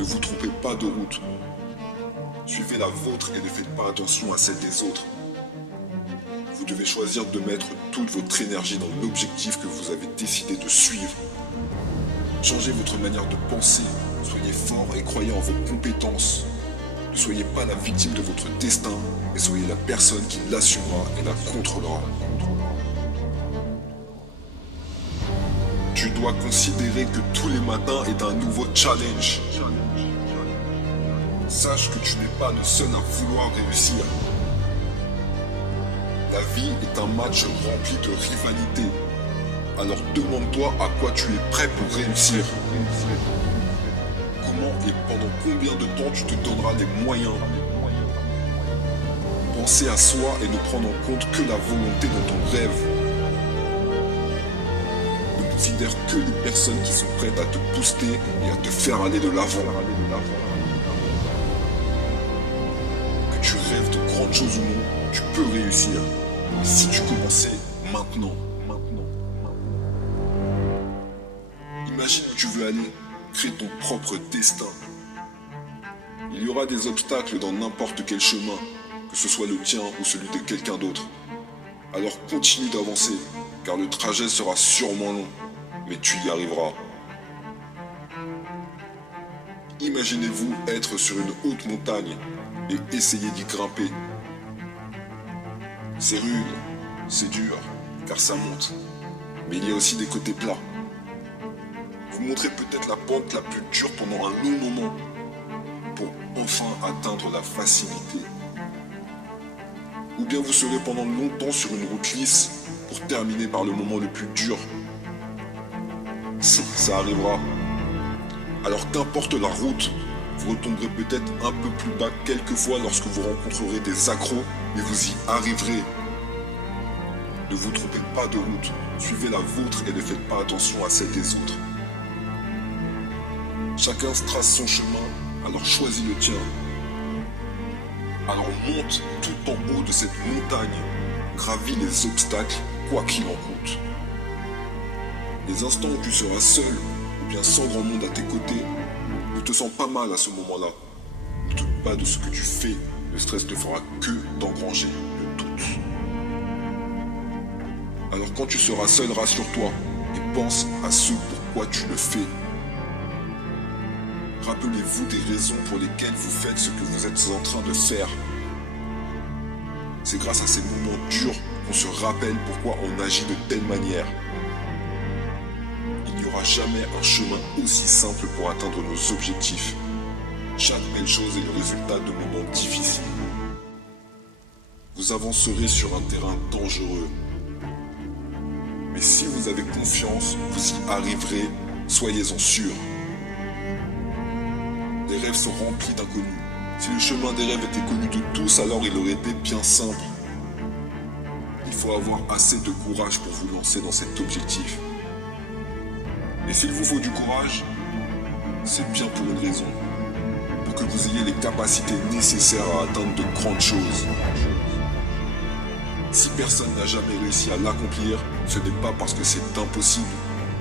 Ne vous trompez pas de route. Suivez la vôtre et ne faites pas attention à celle des autres. Vous devez choisir de mettre toute votre énergie dans l'objectif que vous avez décidé de suivre. Changez votre manière de penser, soyez fort et croyez en vos compétences. Ne soyez pas la victime de votre destin, mais soyez la personne qui l'assumera et la contrôlera. Tu dois considérer que tous les matins est un nouveau challenge. Sache que tu n'es pas le seul à vouloir réussir. La vie est un match rempli de rivalité. Alors demande-toi à quoi tu es prêt pour réussir. Comment et pendant combien de temps tu te donneras les moyens. Penser à soi et ne prendre en compte que la volonté de ton rêve. Ne considère que les personnes qui sont prêtes à te booster et à te faire aller de l'avant. Que tu rêves de grandes choses ou non, tu peux réussir. Mais si tu commençais maintenant. Imagine où tu veux aller, crée ton propre destin. Il y aura des obstacles dans n'importe quel chemin, que ce soit le tien ou celui de quelqu'un d'autre. Alors continue d'avancer, car le trajet sera sûrement long, mais tu y arriveras. Imaginez-vous être sur une haute montagne et essayer d'y grimper. C'est rude, c'est dur, car ça monte, mais il y a aussi des côtés plats. Vous montrez peut-être la pente la plus dure pendant un long moment, pour enfin atteindre la facilité. Ou bien vous serez pendant longtemps sur une route lisse pour terminer par le moment le plus dur. Ça arrivera. Alors qu'importe la route, vous retomberez peut-être un peu plus bas quelquefois lorsque vous rencontrerez des accros, mais vous y arriverez. Ne vous trompez pas de route, suivez la vôtre et ne faites pas attention à celle des autres. Chacun trace son chemin, alors choisis le tien. Alors monte tout en haut de cette montagne, gravis les obstacles, quoi qu'il en coûte. Les instants où tu seras seul, ou bien sans grand monde à tes côtés, ne te sens pas mal à ce moment-là. Ne doute pas de ce que tu fais, le stress ne fera que d'engranger le doute. Alors quand tu seras seul, rassure-toi et pense à ce pourquoi tu le fais. Rappelez-vous des raisons pour lesquelles vous faites ce que vous êtes en train de faire. C'est grâce à ces moments durs qu'on se rappelle pourquoi on agit de telle manière. Il n'y aura jamais un chemin aussi simple pour atteindre nos objectifs. Chaque belle chose est le résultat de moments difficiles. Vous avancerez sur un terrain dangereux. Mais si vous avez confiance, vous y arriverez, soyez-en sûrs. Les rêves sont remplis d'inconnus. Si le chemin des rêves était connu de tous, alors il aurait été bien simple. Il faut avoir assez de courage pour vous lancer dans cet objectif. Et s'il vous faut du courage, c'est bien pour une raison. Pour que vous ayez les capacités nécessaires à atteindre de grandes choses. Si personne n'a jamais réussi à l'accomplir, ce n'est pas parce que c'est impossible,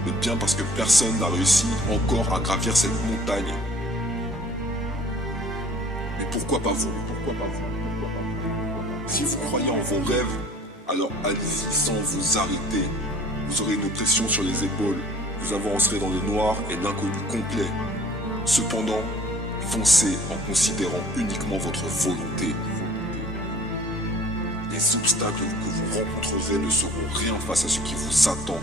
mais bien parce que personne n'a réussi encore à gravir cette montagne. Mais pourquoi pas vous? Si vous croyez en vos rêves, alors allez-y sans vous arrêter. Vous aurez une pression sur les épaules, vous avancerez dans le noir et l'inconnu complet. Cependant, foncez en considérant uniquement votre volonté. Les obstacles que vous rencontrerez ne seront rien face à ce qui vous attend.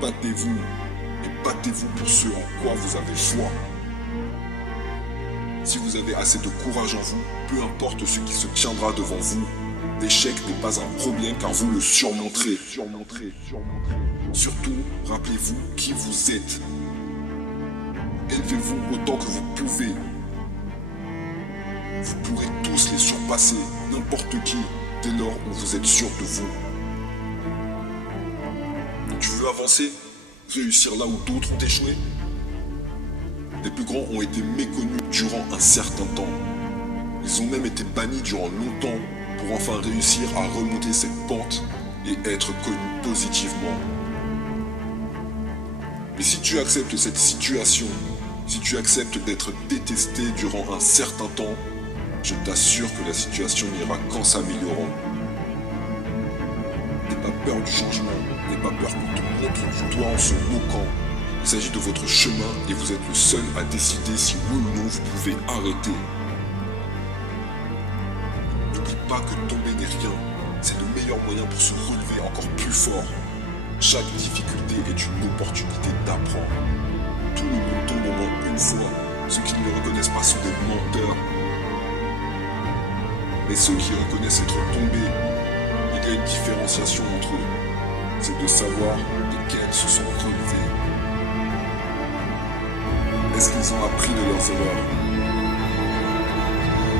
Battez-vous et battez-vous pour ce en quoi vous avez foi. Si vous avez assez de courage en vous, peu importe ce qui se tiendra devant vous, l'échec n'est pas un problème car vous le surmonterez. Surtout, rappelez-vous qui vous êtes. Élevez-vous autant que vous pouvez. Vous pourrez tous les surpasser, n'importe qui, dès lors où vous êtes sûr de vous. Tu veux avancer, réussir là où d'autres ont échoué? Les plus grands ont été méconnus durant un certain temps. Ils ont même été bannis durant longtemps pour enfin réussir à remonter cette pente et être connus positivement. Mais si tu acceptes cette situation, Si tu acceptes d'être détesté durant un certain temps, je t'assure que la situation n'ira qu'en s'améliorant. N'aie pas peur du changement, n'aie pas peur qu'on te montre du doigt en se moquant. Il s'agit de votre chemin et vous êtes le seul à décider si oui ou non vous pouvez arrêter. N'oublie pas que tomber n'est rien, c'est le meilleur moyen pour se relever encore plus fort. Chaque difficulté est une opportunité d'apprendre. Tout le monde tombe au moins une fois. Ceux qui ne le reconnaissent pas sont des menteurs. Mais ceux qui reconnaissent être tombés, il y a une différenciation entre eux. C'est de savoir desquels se sont relevés. Est-ce qu'ils ont appris de leurs erreurs?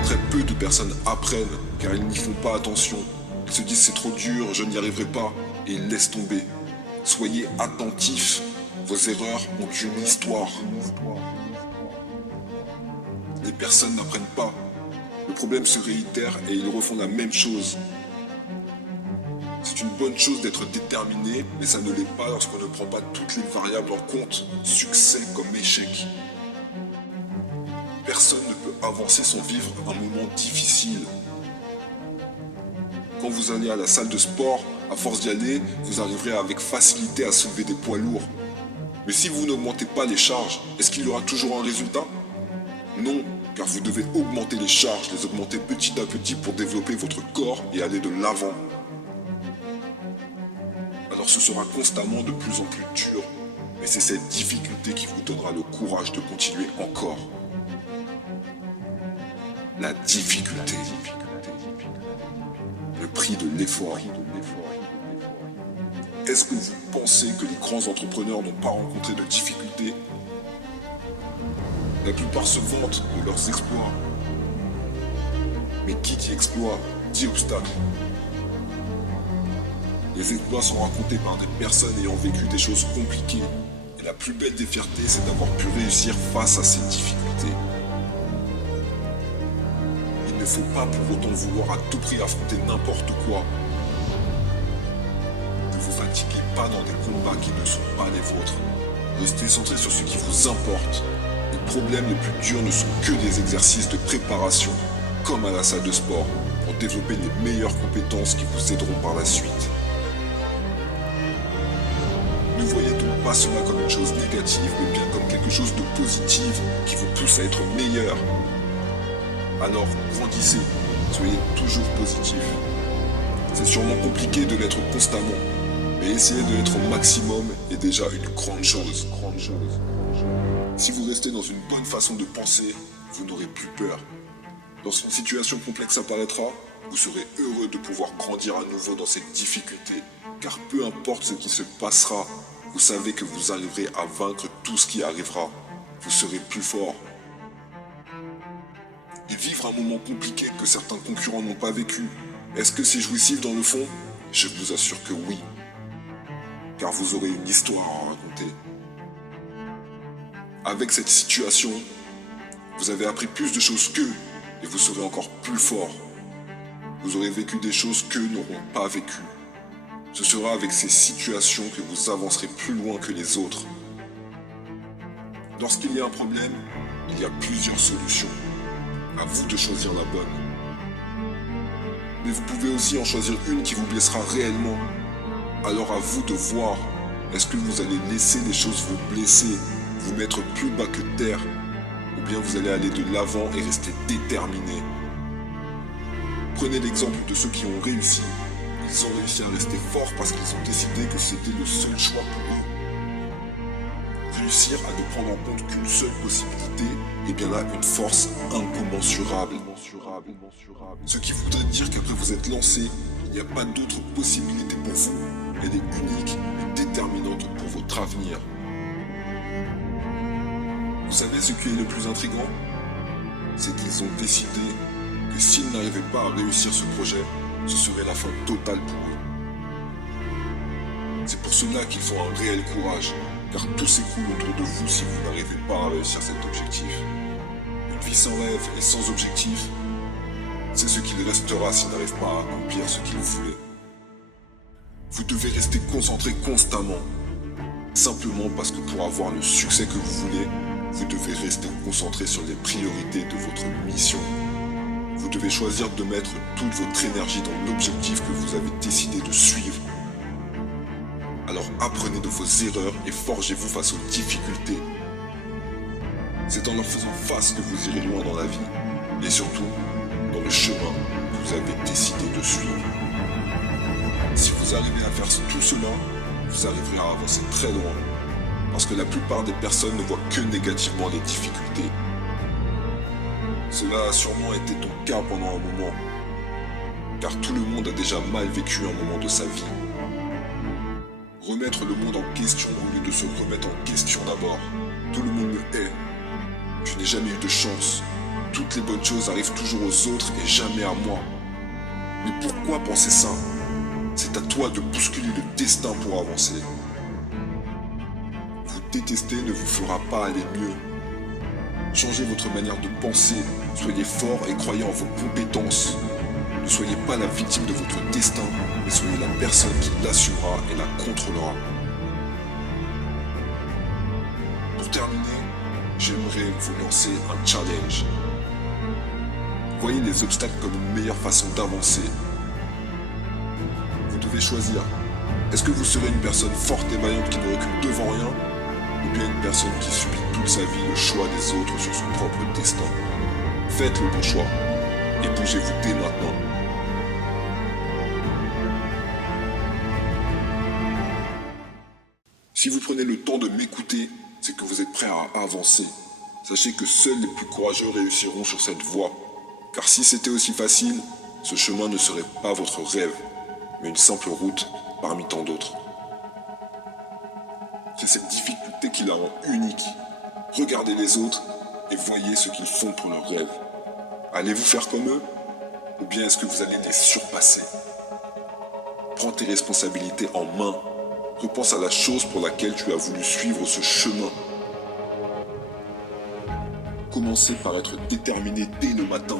Très peu de personnes apprennent car ils n'y font pas attention. Ils se disent c'est trop dur, je n'y arriverai pas et ils laissent tomber. Soyez attentifs, vos erreurs ont une histoire. Les personnes n'apprennent pas. Le problème se réitère et ils refont la même chose. C'est une bonne chose d'être déterminé, mais ça ne l'est pas lorsqu'on ne prend pas toutes les variables en compte, succès comme échec. Personne ne peut avancer sans vivre un moment difficile. Quand vous allez à la salle de sport, à force d'y aller, vous arriverez avec facilité à soulever des poids lourds. Mais si vous n'augmentez pas les charges, est-ce qu'il y aura toujours un résultat? Non, car vous devez augmenter les charges, les augmenter petit à petit pour développer votre corps et aller de l'avant. Alors ce sera constamment de plus en plus dur, mais c'est cette difficulté qui vous donnera le courage de continuer encore. La difficulté. Le prix de l'effort. Est-ce que vous pensez que les grands entrepreneurs n'ont pas rencontré de difficultés? La plupart se vantent de leurs exploits. Mais qui dit exploit dit obstacle. Les exploits sont racontés par des personnes ayant vécu des choses compliquées. Et la plus belle des fiertés, c'est d'avoir pu réussir face à ces difficultés. Il ne faut pas pour autant vouloir à tout prix affronter n'importe quoi. Ne vous fatiguez pas dans des combats qui ne sont pas les vôtres. Restez centré sur ce qui vous importe. Les problèmes les plus durs ne sont que des exercices de préparation, comme à la salle de sport, pour développer les meilleures compétences qui vous aideront par la suite. Ne voyez donc pas cela comme une chose négative, mais bien comme quelque chose de positif qui vous pousse à être meilleur. Alors, grandissez, soyez toujours positif. C'est sûrement compliqué de l'être constamment, mais essayer de l'être au maximum est déjà une grande chose. Si vous restez dans une bonne façon de penser, vous n'aurez plus peur. Lorsqu'une situation complexe apparaîtra, vous serez heureux de pouvoir grandir à nouveau dans cette difficulté, car peu importe ce qui se passera, vous savez que vous arriverez à vaincre tout ce qui arrivera. Vous serez plus fort. Et vivre un moment compliqué que certains concurrents n'ont pas vécu, est-ce que c'est jouissif dans le fond? Je vous assure que oui. Car vous aurez une histoire à raconter. Avec cette situation, vous avez appris plus de choses qu'eux et vous serez encore plus fort. Vous aurez vécu des choses qu'eux n'auront pas vécues. Ce sera avec ces situations que vous avancerez plus loin que les autres. Lorsqu'il y a un problème, il y a plusieurs solutions. À vous de choisir la bonne. Mais vous pouvez aussi en choisir une qui vous blessera réellement. Alors à vous de voir, est-ce que vous allez laisser les choses vous blesser, vous mettre plus bas que terre, ou bien vous allez aller de l'avant et rester déterminé. Prenez l'exemple de ceux qui ont réussi. Ils ont réussi à rester forts parce qu'ils ont décidé que c'était le seul choix pour eux. Réussir à ne prendre en compte qu'une seule possibilité est bien là une force incommensurable. Ce qui voudrait dire qu'après vous êtes lancé, il n'y a pas d'autre possibilité pour vous. Elle est unique et déterminante pour votre avenir. Vous savez ce qui est le plus intriguant? C'est qu'ils ont décidé que s'ils n'arrivaient pas à réussir ce projet, ce serait la fin totale pour eux. C'est pour cela qu'il faut un réel courage, car tout s'écoule autour de vous si vous n'arrivez pas à réussir cet objectif. Une vie sans rêve et sans objectif, c'est ce qu'il restera s'il n'arrive pas à accomplir ce qu'il voulait. Vous devez rester concentré constamment, simplement parce que pour avoir le succès que vous voulez, vous devez rester concentré sur les priorités de votre mission. Vous devez choisir de mettre toute votre énergie dans l'objectif que vous avez décidé de suivre. Alors apprenez de vos erreurs et forgez-vous face aux difficultés. C'est en leur faisant face que vous irez loin dans la vie, et surtout dans le chemin que vous avez décidé de suivre. Si vous arrivez à faire tout cela, vous arriverez à avancer très loin, parce que la plupart des personnes ne voient que négativement les difficultés. Cela a sûrement été ton cas pendant un moment, car tout le monde a déjà mal vécu un moment de sa vie. Remettre le monde en question au lieu de se remettre en question d'abord. Tout le monde me hait. Je n'ai jamais eu de chance. Toutes les bonnes choses arrivent toujours aux autres et jamais à moi. Mais pourquoi penser ça? C'est à toi de bousculer le destin pour avancer. Vous détester ne vous fera pas aller mieux. Changez votre manière de penser, soyez fort et croyez en vos compétences. Ne soyez pas la victime de votre destin, mais soyez la personne qui l'assumera et la contrôlera. Pour terminer, j'aimerais vous lancer un challenge. Voyez les obstacles comme une meilleure façon d'avancer. Vous devez choisir. Est-ce que vous serez une personne forte et vaillante qui ne recule devant rien, ou bien une personne qui subit toute sa vie le choix des autres sur son propre destin? Faites le bon choix et bougez-vous dès maintenant. Si vous prenez le temps de m'écouter, c'est que vous êtes prêt à avancer. Sachez que seuls les plus courageux réussiront sur cette voie. Car si c'était aussi facile, ce chemin ne serait pas votre rêve, mais une simple route parmi tant d'autres. C'est cette difficulté qui la rend unique. Regardez les autres et voyez ce qu'ils font pour leur rêve. Allez-vous faire comme eux? Ou bien est-ce que vous allez les surpasser? Prends tes responsabilités en main. Repense à la chose pour laquelle tu as voulu suivre ce chemin. Commencez par être déterminé dès le matin.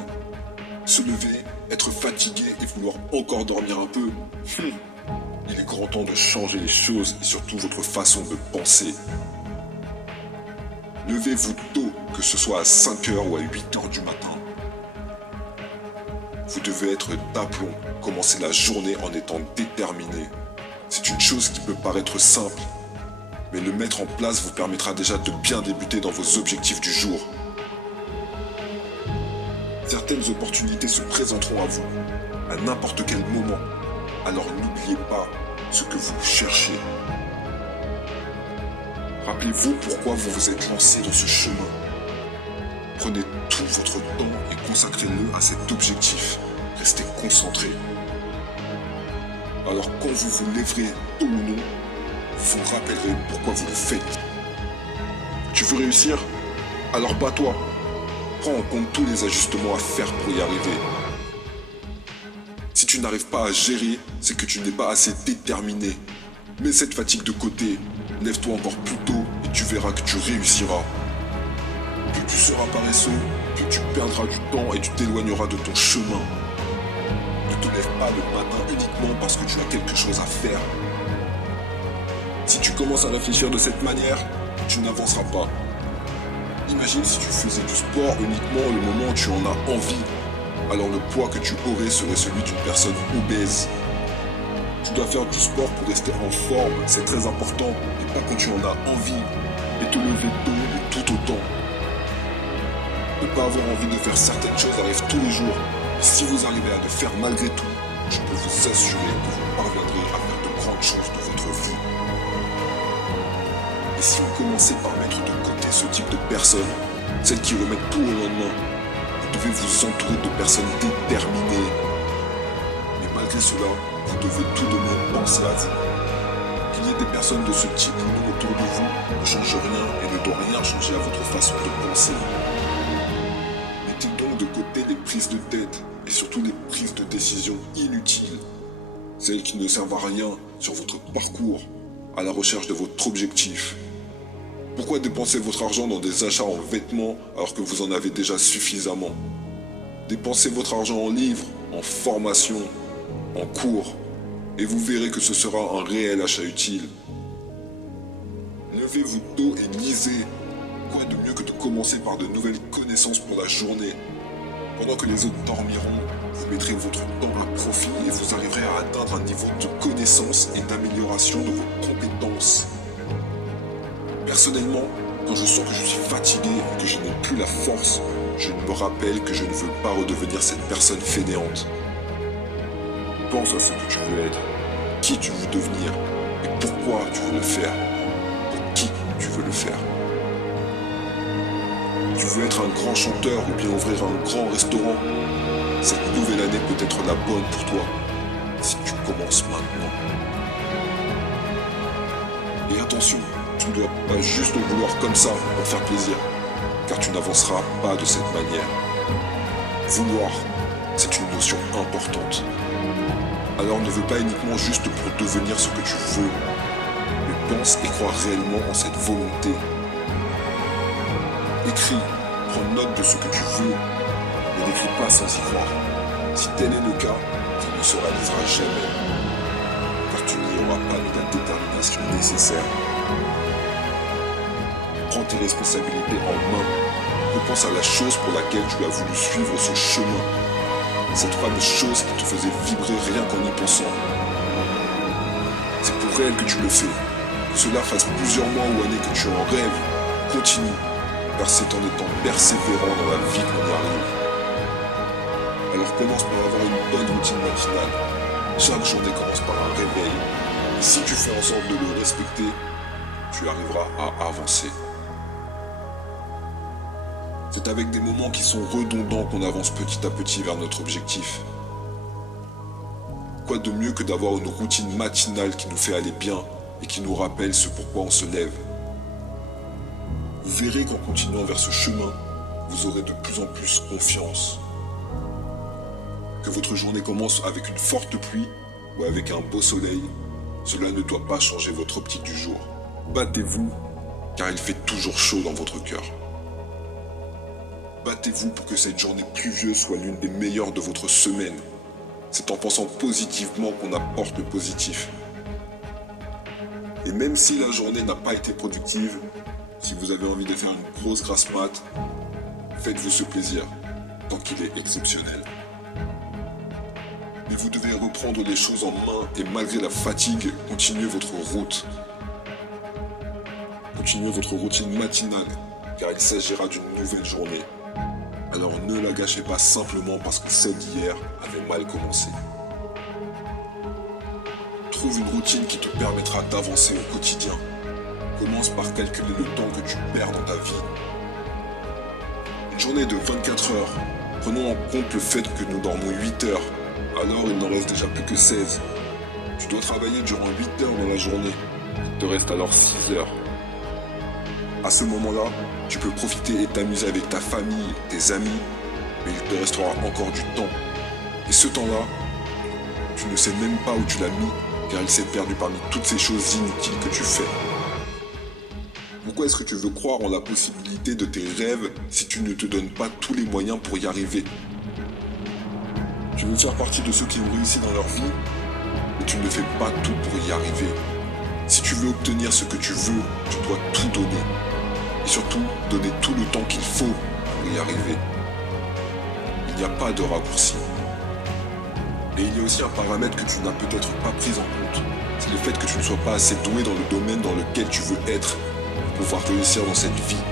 Se lever, être fatigué et vouloir encore dormir un peu. Il est grand temps de changer les choses et surtout votre façon de penser. Levez-vous tôt, que ce soit à 5h ou à 8h du matin. Vous devez être d'aplomb, commencer la journée en étant déterminé. C'est une chose qui peut paraître simple, mais le mettre en place vous permettra déjà de bien débuter dans vos objectifs du jour. Certaines opportunités se présenteront à vous, à n'importe quel moment. Alors n'oubliez pas ce que vous cherchez. Rappelez-vous pourquoi vous vous êtes lancé dans ce chemin. Prenez tout votre temps et consacrez-le à cet objectif. Restez concentré. Alors quand vous vous lèverez tôt ou non, vous vous rappellerez pourquoi vous le faites. Tu veux réussir? Alors bats-toi. Prends en compte tous les ajustements à faire pour y arriver. Si tu n'arrives pas à gérer, c'est que tu n'es pas assez déterminé. Mets cette fatigue de côté, lève-toi encore plus tôt et tu verras que tu réussiras. Plus tu seras paresseux, plus tu perdras du temps et tu t'éloigneras de ton chemin. Ne te lève pas le matin uniquement parce que tu as quelque chose à faire. Si tu commences à réfléchir de cette manière, tu n'avanceras pas. Imagine si tu faisais du sport uniquement le moment où tu en as envie. Alors le poids que tu aurais serait celui d'une personne obèse. Tu dois faire du sport pour rester en forme, c'est très important, et pas quand tu en as envie. Et te lever tôt et tout autant. Ne pas avoir envie de faire certaines choses arrive tous les jours. Et si vous arrivez à le faire malgré tout, je peux vous assurer que vous parviendrez à faire de grandes choses de votre vie. Et si vous commencez par mettre de côté ce type de personnes, celles qui remettent tout au lendemain, vous devez vous entourer de personnes déterminées. Mais malgré cela, vous devez tout de même penser à vous. Qu'il y ait des personnes de ce type ou non autour de vous ne change rien et ne doit rien changer à votre façon de penser. Mettez donc de côté les prises de tête et surtout les prises de décision inutiles. Celles qui ne servent à rien sur votre parcours à la recherche de votre objectif. Pourquoi dépenser votre argent dans des achats en vêtements alors que vous en avez déjà suffisamment? Dépensez votre argent en livres, en formation, en cours, et vous verrez que ce sera un réel achat utile. Levez-vous tôt et lisez. Quoi de mieux que de commencer par de nouvelles connaissances pour la journée. Pendant que les autres dormiront, vous mettrez votre temps à profit et vous arriverez à atteindre un niveau de connaissance et d'amélioration de vos compétences. Personnellement, quand je sens que je suis fatigué et que je n'ai plus la force, je me rappelle que je ne veux pas redevenir cette personne fainéante. Pense à ce que tu veux être, qui tu veux devenir et pourquoi tu veux le faire. Pour qui tu veux le faire. Tu veux être un grand chanteur ou bien ouvrir un grand restaurant. Cette nouvelle année peut être la bonne pour toi, si tu commences maintenant. Et attention, tu ne dois pas juste le vouloir comme ça pour faire plaisir, car tu n'avanceras pas de cette manière. Vouloir, c'est une notion importante. Alors ne veux pas uniquement juste pour devenir ce que tu veux, mais pense et crois réellement en cette volonté. Écris, prends note de ce que tu veux, mais n'écris pas sans y croire. Si tel est le cas, ça ne se réalisera jamais, car tu n'y auras pas de la détermination nécessaire. Prends tes responsabilités en main. Repense à la chose pour laquelle tu as voulu suivre ce chemin. Cette fameuse chose qui te faisait vibrer rien qu'en y pensant. C'est pour elle que tu le fais. Que cela fasse plusieurs mois ou années que tu en rêves, continue, car c'est en étant persévérant dans la vie qu'on y arrive. Alors commence par avoir une bonne routine matinale. Chaque journée commence par un réveil. Et si tu fais en sorte de le respecter, tu arriveras à avancer. C'est avec des moments qui sont redondants qu'on avance petit à petit vers notre objectif. Quoi de mieux que d'avoir une routine matinale qui nous fait aller bien et qui nous rappelle ce pourquoi on se lève. Vous verrez qu'en continuant vers ce chemin, vous aurez de plus en plus confiance. Que votre journée commence avec une forte pluie ou avec un beau soleil, cela ne doit pas changer votre optique du jour. Battez-vous, car il fait toujours chaud dans votre cœur. Battez-vous pour que cette journée pluvieuse soit l'une des meilleures de votre semaine. C'est en pensant positivement qu'on apporte le positif. Et même si la journée n'a pas été productive, si vous avez envie de faire une grosse grasse mat, faites-vous ce plaisir, tant qu'il est exceptionnel. Mais vous devez reprendre les choses en main et malgré la fatigue, continuez votre route. Continuez votre routine matinale, car il s'agira d'une nouvelle journée. Alors ne la gâchez pas simplement parce que celle d'hier avait mal commencé. Trouve une routine qui te permettra d'avancer au quotidien. Commence par calculer le temps que tu perds dans ta vie. Une journée de 24 heures. Prenons en compte le fait que nous dormons 8 heures. Alors il n'en reste déjà plus que 16. Tu dois travailler durant 8 heures dans la journée. Il te reste alors 6 heures. À ce moment-là, tu peux profiter et t'amuser avec ta famille, tes amis, mais il te restera encore du temps. Et ce temps-là, tu ne sais même pas où tu l'as mis, car il s'est perdu parmi toutes ces choses inutiles que tu fais. Pourquoi est-ce que tu veux croire en la possibilité de tes rêves si tu ne te donnes pas tous les moyens pour y arriver? Tu veux faire partie de ceux qui ont réussi dans leur vie, mais tu ne fais pas tout pour y arriver. Si tu veux obtenir ce que tu veux, tu dois tout donner. Et surtout, donner tout le temps qu'il faut pour y arriver. Il n'y a pas de raccourci. Et il y a aussi un paramètre que tu n'as peut-être pas pris en compte. C'est le fait que tu ne sois pas assez doué dans le domaine dans lequel tu veux être pour pouvoir réussir dans cette vie.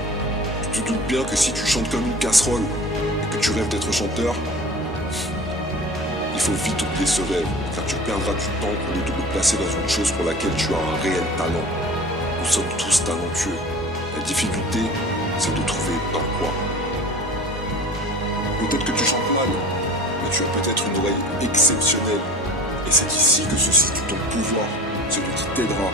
Tu te doutes bien que si tu chantes comme une casserole et que tu rêves d'être chanteur, il faut vite oublier ce rêve, car tu perdras du temps au lieu de le placer dans une chose pour laquelle tu as un réel talent. Nous sommes tous talentueux. La difficulté, c'est de trouver dans quoi. Peut-être que tu chantes mal, mais tu as peut-être une oreille exceptionnelle. Et c'est ici que se situe ton pouvoir, celui qui t'aidera.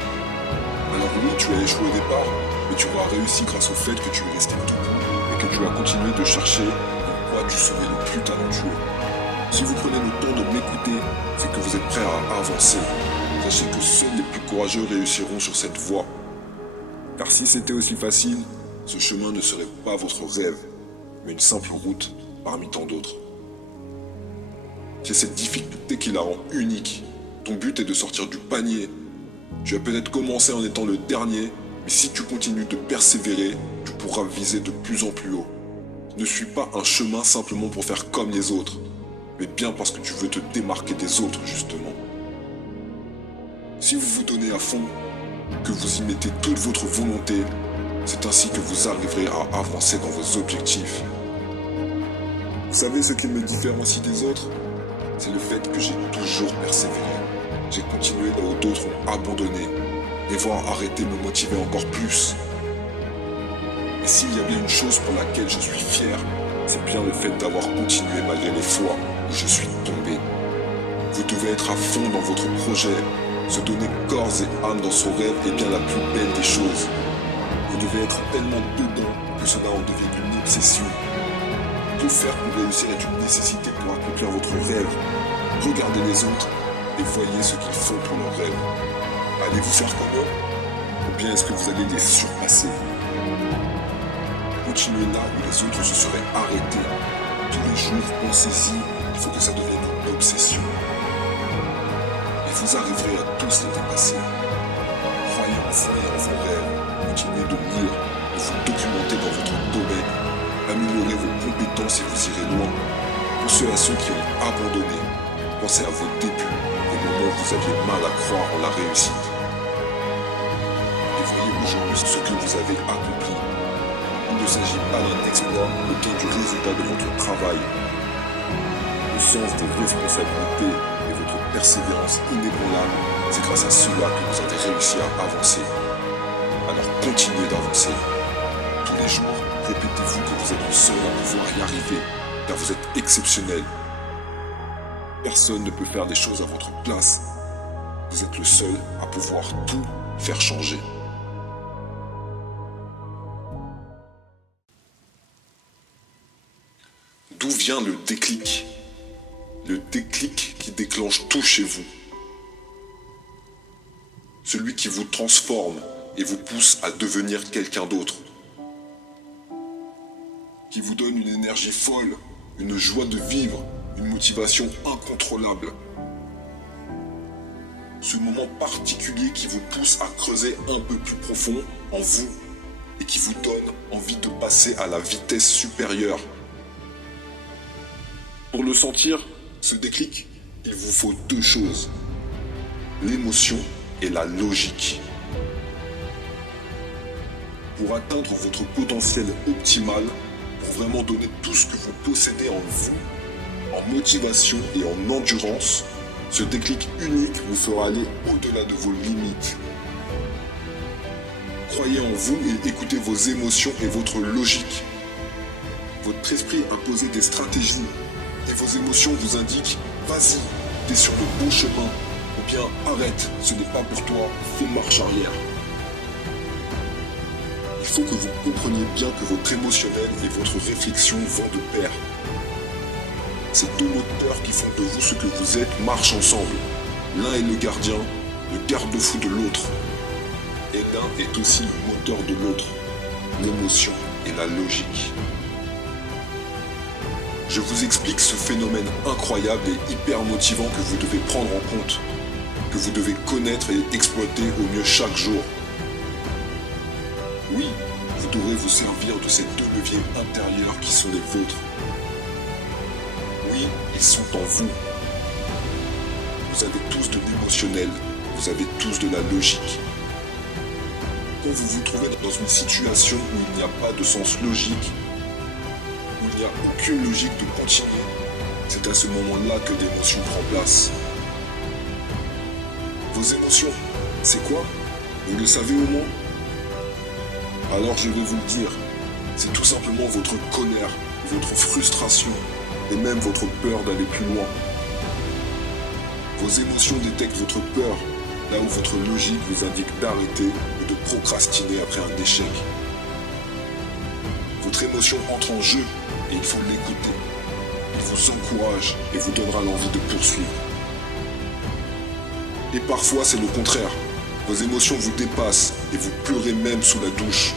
Alors oui, tu as échoué au départ, mais tu auras réussi grâce au fait que tu es resté debout et que tu as continué de chercher en quoi tu serais le plus talentueux. Si vous prenez le temps de m'écouter, c'est que vous êtes prêt à avancer. Sachez que seuls les plus courageux réussiront sur cette voie. Car si c'était aussi facile, ce chemin ne serait pas votre rêve, mais une simple route parmi tant d'autres. C'est cette difficulté qui la rend unique. Ton but est de sortir du panier. Tu as peut-être commencé en étant le dernier, mais si tu continues de persévérer, tu pourras viser de plus en plus haut. Ne suis pas un chemin simplement pour faire comme les autres, mais bien parce que tu veux te démarquer des autres, justement. Si vous vous donnez à fond, que vous y mettez toute votre volonté, c'est ainsi que vous arriverez à avancer dans vos objectifs. Vous savez ce qui me différencie des autres? C'est le fait que j'ai toujours persévéré. J'ai continué là où d'autres ont abandonné. Et voir arrêter me motiver encore plus. Et s'il y a bien une chose pour laquelle je suis fier, c'est bien le fait d'avoir continué malgré les fois où je suis tombé. Vous devez être à fond dans votre projet. Se donner corps et âme dans son rêve est bien la plus belle des choses. Vous devez être tellement dedans que cela en devienne une obsession. Tout faire pour réussir est une nécessité pour accomplir votre rêve. Regardez les autres et voyez ce qu'ils font pour leur rêve. Allez-vous faire comme eux? Ou bien est-ce que vous allez les surpasser? Continuez là où les autres se seraient arrêtés. Tous les jours, pensez-y, il faut que ça devienne une obsession. Et vous arriverez à tous les dépasser. Croyez en vous et en vos rêves. Continuez de lire, de vous documenter dans votre domaine. Améliorez vos compétences et vous irez loin. Pour ceux à ceux qui ont abandonné, pensez à vos débuts, les moments où vous aviez mal à croire en la réussite. Et voyez aujourd'hui ce que vous avez accompli. Il ne s'agit pas d'un exploit, mais bien du résultat de votre travail. Le sens de responsabilité et votre persévérance inébranlable, c'est grâce à cela que vous avez réussi à avancer. Alors continuez d'avancer. Tous les jours, répétez-vous que vous êtes le seul à pouvoir y arriver, car vous êtes exceptionnel. Personne ne peut faire des choses à votre place. Vous êtes le seul à pouvoir tout faire changer. D'où vient le déclic? Le déclic qui déclenche tout chez vous. Celui qui vous transforme et vous pousse à devenir quelqu'un d'autre. Qui vous donne une énergie folle, une joie de vivre, une motivation incontrôlable. Ce moment particulier qui vous pousse à creuser un peu plus profond en vous et qui vous donne envie de passer à la vitesse supérieure. Pour le sentir, ce déclic, il vous faut deux choses. L'émotion et la logique. Pour atteindre votre potentiel optimal, pour vraiment donner tout ce que vous possédez en vous, en motivation et en endurance, ce déclic unique vous fera aller au-delà de vos limites. Croyez en vous et écoutez vos émotions et votre logique. Votre esprit impose des stratégies et vos émotions vous indiquent « Vas-y, t'es sur le bon chemin » ou bien « Arrête, ce n'est pas pour toi, fais marche arrière ». Il faut que vous compreniez bien que votre émotionnel et votre réflexion vont de pair. Ces deux moteurs qui font de vous ce que vous êtes marchent ensemble. L'un est le gardien, le garde-fou de l'autre. Et l'un est aussi le moteur de l'autre, l'émotion et la logique. Je vous explique ce phénomène incroyable et hyper motivant que vous devez prendre en compte, que vous devez connaître et exploiter au mieux chaque jour. Oui, vous devrez vous servir de ces deux leviers intérieurs qui sont les vôtres. Oui, ils sont en vous. Vous avez tous de l'émotionnel, vous avez tous de la logique. Quand vous vous trouvez dans une situation où il n'y a pas de sens logique, où il n'y a aucune logique de continuer, c'est à ce moment-là que l'émotion prend place. Vos émotions, c'est quoi? Vous le savez au moins? Alors je vais vous le dire, c'est tout simplement votre colère, votre frustration et même votre peur d'aller plus loin. Vos émotions détectent votre peur, là où votre logique vous indique d'arrêter et de procrastiner après un échec. Votre émotion entre en jeu et il faut l'écouter. Il vous encourage et vous donnera l'envie de poursuivre. Et parfois c'est le contraire. Vos émotions vous dépassent et vous pleurez même sous la douche.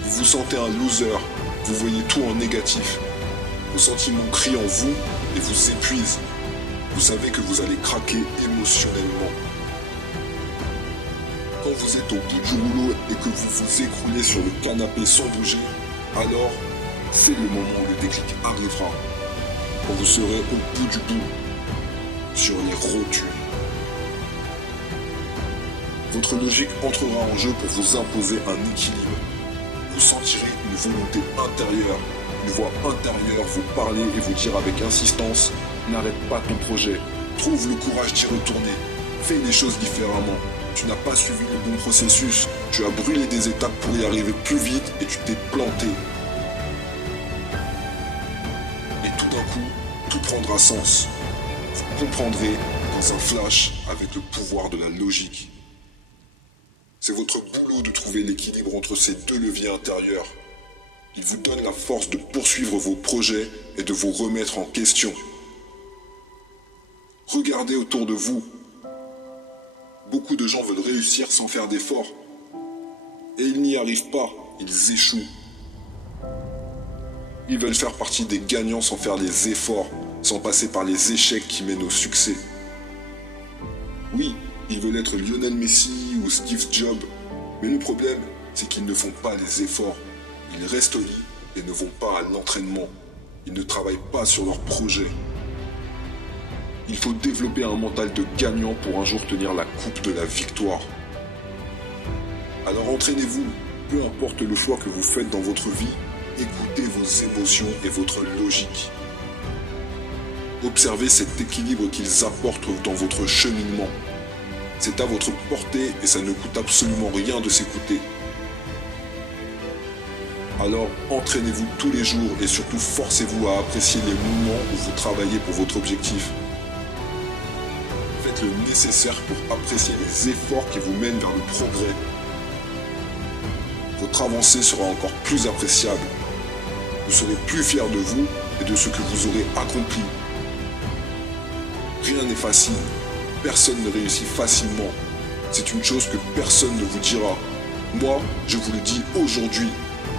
Vous vous sentez un loser, vous voyez tout en négatif. Vos sentiments crient en vous et vous épuisent. Vous savez que vous allez craquer émotionnellement. Quand vous êtes au bout du rouleau et que vous vous écroulez sur le canapé sans bouger, alors c'est le moment où le déclic arrivera. Quand vous serez au bout du bout, sur les rotules. Votre logique entrera en jeu pour vous imposer un équilibre. Vous sentirez une volonté intérieure, une voix intérieure vous parler et vous dire avec insistance « N'arrête pas ton projet, trouve le courage d'y retourner, fais les choses différemment. Tu n'as pas suivi le bon processus, tu as brûlé des étapes pour y arriver plus vite et tu t'es planté. » Et tout d'un coup, tout prendra sens. Vous comprendrez dans un flash avec le pouvoir de la logique. C'est votre boulot de trouver l'équilibre entre ces deux leviers intérieurs. Il vous donne la force de poursuivre vos projets et de vous remettre en question. Regardez autour de vous. Beaucoup de gens veulent réussir sans faire d'efforts. Et ils n'y arrivent pas, ils échouent. Ils veulent faire partie des gagnants sans faire les efforts, sans passer par les échecs qui mènent au succès. Oui, ils veulent être Lionel Messi ou Steve Jobs, mais le problème, c'est qu'ils ne font pas les efforts. Ils restent au lit et ne vont pas à l'entraînement. Ils ne travaillent pas sur leur projet. Il faut développer un mental de gagnant pour un jour tenir la coupe de la victoire. Alors entraînez-vous, peu importe le choix que vous faites dans votre vie, écoutez vos émotions et votre logique. Observez cet équilibre qu'ils apportent dans votre cheminement. C'est à votre portée et ça ne coûte absolument rien de s'écouter. Alors entraînez-vous tous les jours et surtout forcez-vous à apprécier les moments où vous travaillez pour votre objectif. Faites le nécessaire pour apprécier les efforts qui vous mènent vers le progrès. Votre avancée sera encore plus appréciable. Vous serez plus fier de vous et de ce que vous aurez accompli. Rien n'est facile. Personne ne réussit facilement. C'est une chose que personne ne vous dira. Moi, je vous le dis aujourd'hui,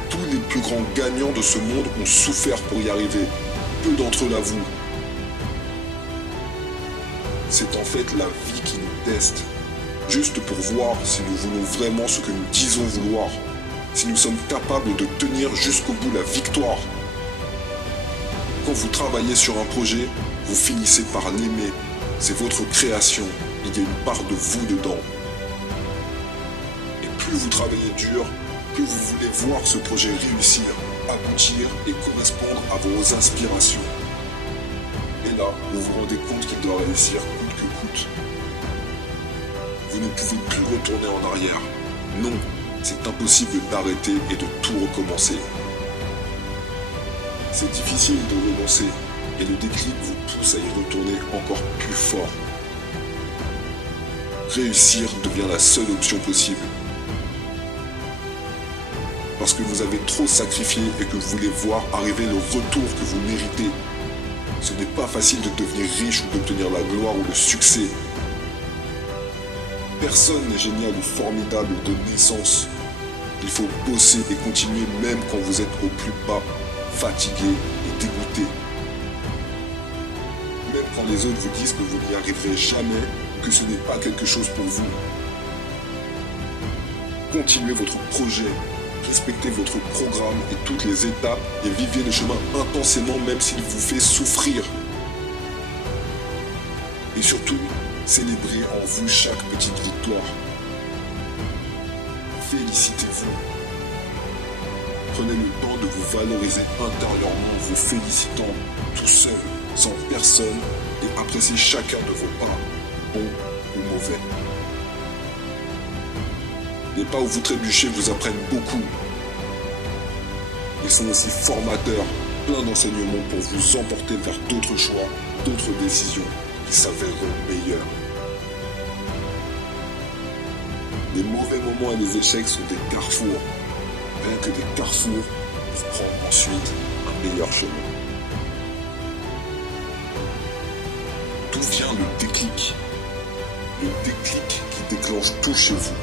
tous les plus grands gagnants de ce monde ont souffert pour y arriver. Peu d'entre eux l'avouent. C'est en fait la vie qui nous teste, juste pour voir si nous voulons vraiment ce que nous disons vouloir, si nous sommes capables de tenir jusqu'au bout la victoire. Quand vous travaillez sur un projet, vous finissez par l'aimer. C'est votre création, il y a une part de vous dedans. Et plus vous travaillez dur, plus vous voulez voir ce projet réussir, aboutir et correspondre à vos inspirations. Et là, vous vous rendez compte qu'il doit réussir coûte que coûte. Vous ne pouvez plus retourner en arrière. Non, c'est impossible d'arrêter et de tout recommencer. C'est difficile de renoncer. Et le déclic vous pousse à y retourner encore plus fort. Réussir devient la seule option possible. Parce que vous avez trop sacrifié et que vous voulez voir arriver le retour que vous méritez. Ce n'est pas facile de devenir riche ou d'obtenir la gloire ou le succès. Personne n'est génial ou formidable de naissance. Il faut bosser et continuer même quand vous êtes au plus bas, fatigué et dégoûté. Même quand les autres vous disent que vous n'y arriverez jamais, que ce n'est pas quelque chose pour vous. Continuez votre projet, respectez votre programme et toutes les étapes et vivez le chemin intensément même s'il vous fait souffrir. Et surtout, célébrez en vous chaque petite victoire. Félicitez-vous. Prenez le temps de vous valoriser intérieurement en vous félicitant tout seul, sans personne, et appréciez chacun de vos pas, bons ou mauvais. Les pas où vous trébuchez vous apprennent beaucoup. Ils sont aussi formateurs, plein d'enseignements pour vous emporter vers d'autres choix, d'autres décisions qui s'avèreront meilleures. Les mauvais moments et les échecs sont des carrefours. Rien que des carrefours pour prendre ensuite un meilleur chemin. D'où vient le déclic? Le déclic qui déclenche tout chez vous.